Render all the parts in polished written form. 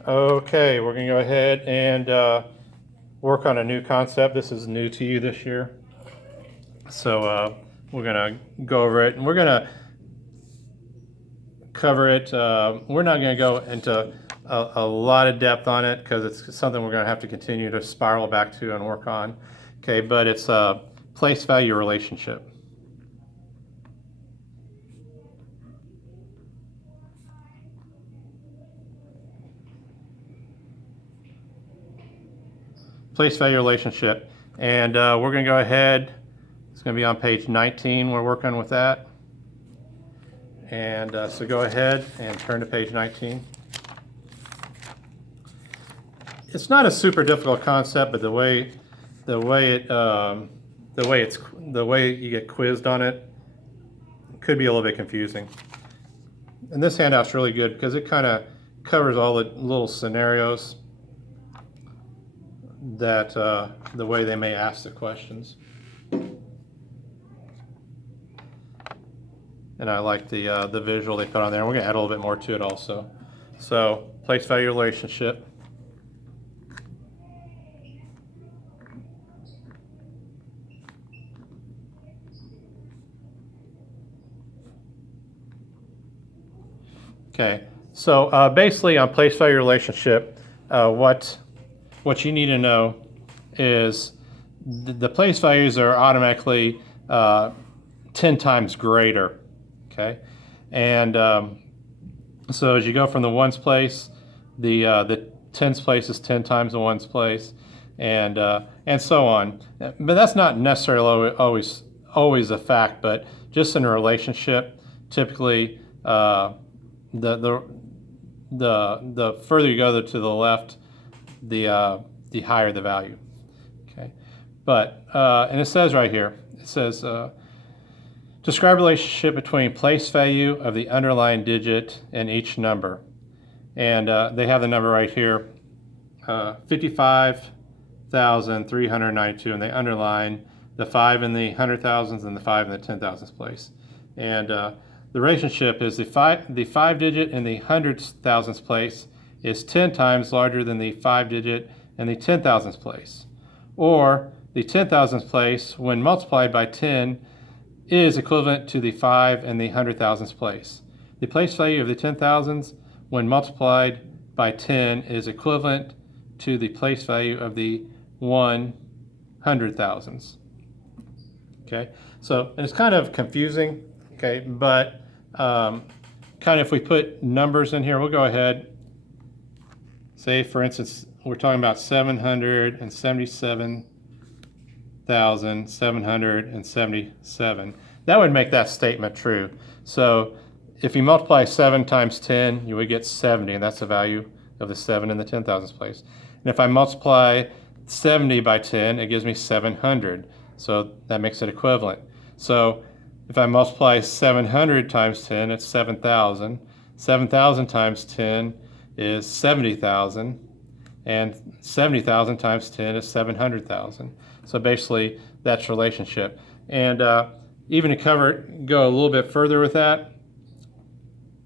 Okay, we're going to go ahead and work on a new concept. This is new to you this year. So we're going to go over it and we're going to cover it. We're not going to go into a lot of depth on it because it's something we're going to have to continue to spiral back to and work on. Okay, but it's a place value relationship. Place value relationship. And we're going to go ahead. It's going to be on page 19. We're working with that. And so go ahead and turn to page 19. It's not a super difficult concept, but the way you get quizzed on it could be a little bit confusing. And this handout's really good because it kind of covers all the little scenarios that the way they may ask the questions. And I like the visual they put on there. And we're going to add a little bit more to it also. So place value relationship. Okay, so basically on place value relationship, what you need to know is the place values are automatically 10 times greater. Okay, and so as you go from the ones place, the tens place is 10 times the ones place, and so on. But that's not necessarily always a fact. But just in a relationship, typically the further you go to the left, the higher the value. Okay, but and it says right here, it says. Describe a relationship between place value of the underlying digit and each number. And they have the number right here, 55,392, and they underline the 5 in the 100,000s and the 5 in the 10,000s place. And the relationship is the five digit in the 100,000s place is 10 times larger than the 5 digit in the 10,000s place. Or the 10,000s place, when multiplied by 10, is equivalent to the 5 in the 100,000s place. The place value of the 10,000s when multiplied by 10 is equivalent to the place value of the 100,000s. Okay, so and it's kind of confusing, okay, but kind of if we put numbers in here, we'll go ahead. Say, for instance, we're talking about 777,777. That would make that statement true. So if you multiply 7 times 10, you would get 70, and that's the value of the 7 in the 10,000s place. And if I multiply 70 by 10, it gives me 700. So that makes it equivalent. So if I multiply 700 times 10, it's 7,000. 7,000 times 10 is 70,000. And 70,000 times 10 is 700,000. So basically, that's relationship. And even to go a little bit further with that,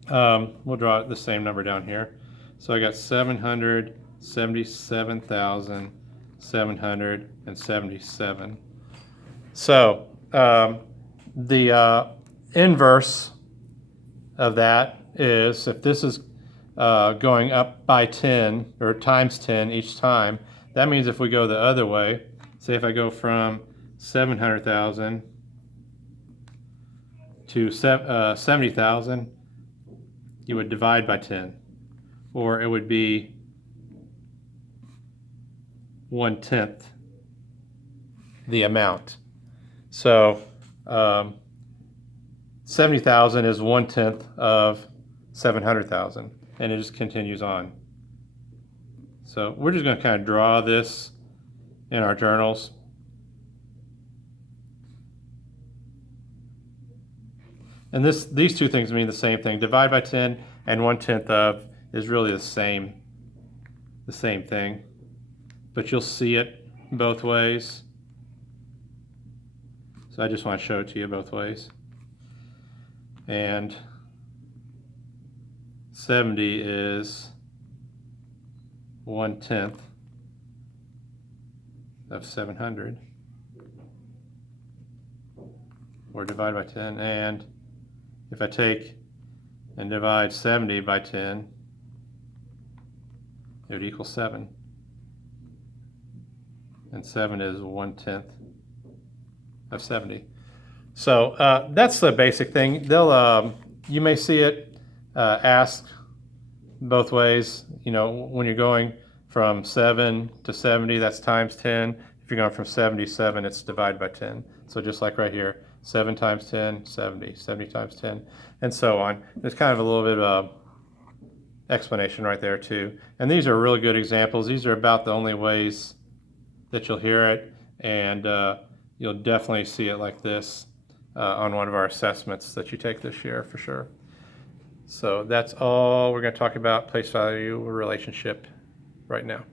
we'll draw the same number down here. So I got 777,777. So the inverse of that is if this is going up by 10 or times 10 each time, that means if we go the other way, say if I go from 700,000 to 70,000, you would divide by 10, or it would be 1/10 the amount. So 70,000 is 1/10 of 700,000, and it just continues on. So we're just going to kind of draw this in our journals. And these two things mean the same thing. Divide by 10 and 1/10 of is really the same thing. But you'll see it both ways. So I just want to show it to you both ways. And 70 is 1/10 of 700, or divide by 10. And if I take and divide 70 by 10, it would equal 7. And 7 is 1/10 of 70. So that's the basic thing. You may see it asked both ways. You know, when you're going from 7 to 70, that's times 10. If you're going from 77, it's divided by 10. So just like right here, 7 times 10, 70, 70 times 10, and so on. There's kind of a little bit of explanation right there too. And these are really good examples. These are about the only ways that you'll hear it, and you'll definitely see it like this on one of our assessments that you take this year for sure. So that's all we're going to talk about place value relationship right now.